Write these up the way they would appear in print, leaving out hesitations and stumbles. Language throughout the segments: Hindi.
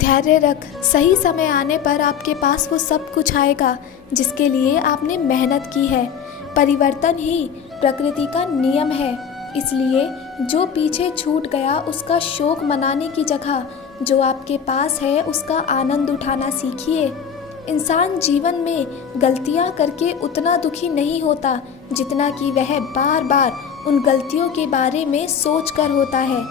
धैर्य रख, सही समय आने पर आपके पास वो सब कुछ आएगा जिसके लिए आपने मेहनत की है। परिवर्तन ही प्रकृति का नियम है, इसलिए जो पीछे छूट गया उसका शोक मनाने की जगह जो आपके पास है उसका आनंद उठाना सीखिए। इंसान जीवन में गलतियां करके उतना दुखी नहीं होता जितना कि वह बार बार उन गलतियों के बारे में सोच कर होता है।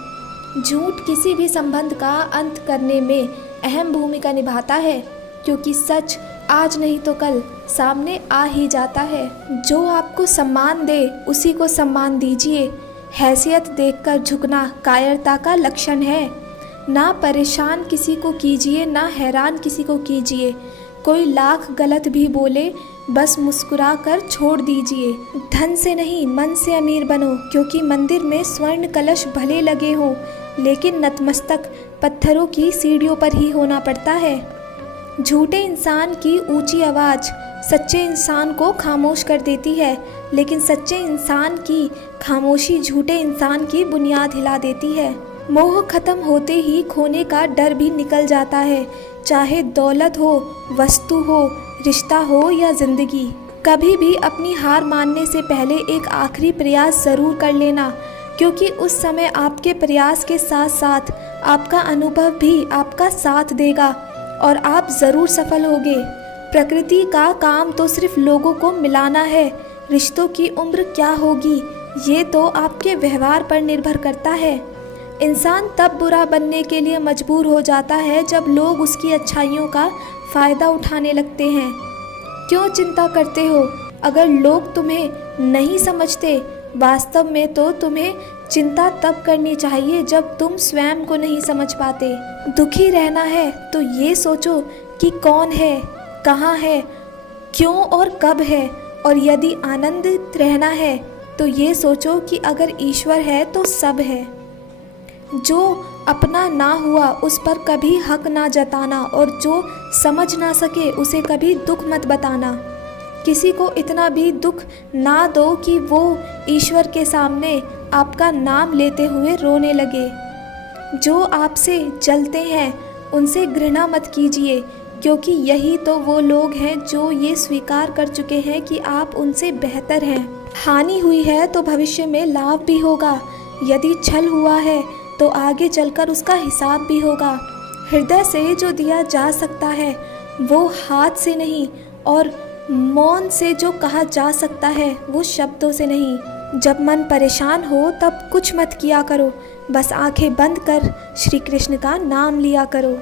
झूठ किसी भी संबंध का अंत करने में अहम भूमिका निभाता है, क्योंकि सच आज नहीं तो कल सामने आ ही जाता है। जो आपको सम्मान दे उसी को सम्मान दीजिए। हैसियत देखकर झुकना कायरता का लक्षण है। ना परेशान किसी को कीजिए, ना हैरान किसी को कीजिए। कोई लाख गलत भी बोले बस मुस्कुरा कर छोड़ दीजिए। धन से नहीं मन से अमीर बनो, क्योंकि मंदिर में स्वर्ण कलश भले लगे हों लेकिन नतमस्तक पत्थरों की सीढ़ियों पर ही होना पड़ता है। झूठे इंसान की ऊंची आवाज़ सच्चे इंसान को खामोश कर देती है, लेकिन सच्चे इंसान की खामोशी झूठे इंसान की बुनियाद हिला देती है। मोह खत्म होते ही खोने का डर भी निकल जाता है, चाहे दौलत हो, वस्तु हो, रिश्ता हो या जिंदगी। कभी भी अपनी हार मानने से पहले एक आखिरी प्रयास ज़रूर कर लेना, क्योंकि उस समय आपके प्रयास के साथ साथ आपका अनुभव भी आपका साथ देगा और आप ज़रूर सफल होंगे। प्रकृति का काम तो सिर्फ लोगों को मिलाना है। रिश्तों की उम्र क्या होगी ये तो आपके व्यवहार पर निर्भर करता है। इंसान तब बुरा बनने के लिए मजबूर हो जाता है जब लोग उसकी अच्छाइयों का फ़ायदा उठाने लगते हैं। क्यों चिंता करते हो अगर लोग तुम्हें नहीं समझते? वास्तव में तो तुम्हें चिंता तब करनी चाहिए जब तुम स्वयं को नहीं समझ पाते। दुखी रहना है तो ये सोचो कि कौन है, कहाँ है, क्यों और कब है। और यदि आनंदित रहना है तो ये सोचो कि अगर ईश्वर है तो सब है। जो अपना ना हुआ उस पर कभी हक ना जताना, और जो समझ ना सके उसे कभी दुख मत बताना। किसी को इतना भी दुख ना दो कि वो ईश्वर के सामने आपका नाम लेते हुए रोने लगे। जो आपसे जलते हैं उनसे घृणा मत कीजिए, क्योंकि यही तो वो लोग हैं जो ये स्वीकार कर चुके हैं कि आप उनसे बेहतर हैं। हानि हुई है तो भविष्य में लाभ भी होगा। यदि छल हुआ है तो आगे चलकर उसका हिसाब भी होगा। हृदय से जो दिया जा सकता है वो हाथ से नहीं, और मौन से जो कहा जा सकता है वो शब्दों से नहीं। जब मन परेशान हो तब कुछ मत किया करो, बस आंखें बंद कर श्री कृष्ण का नाम लिया करो।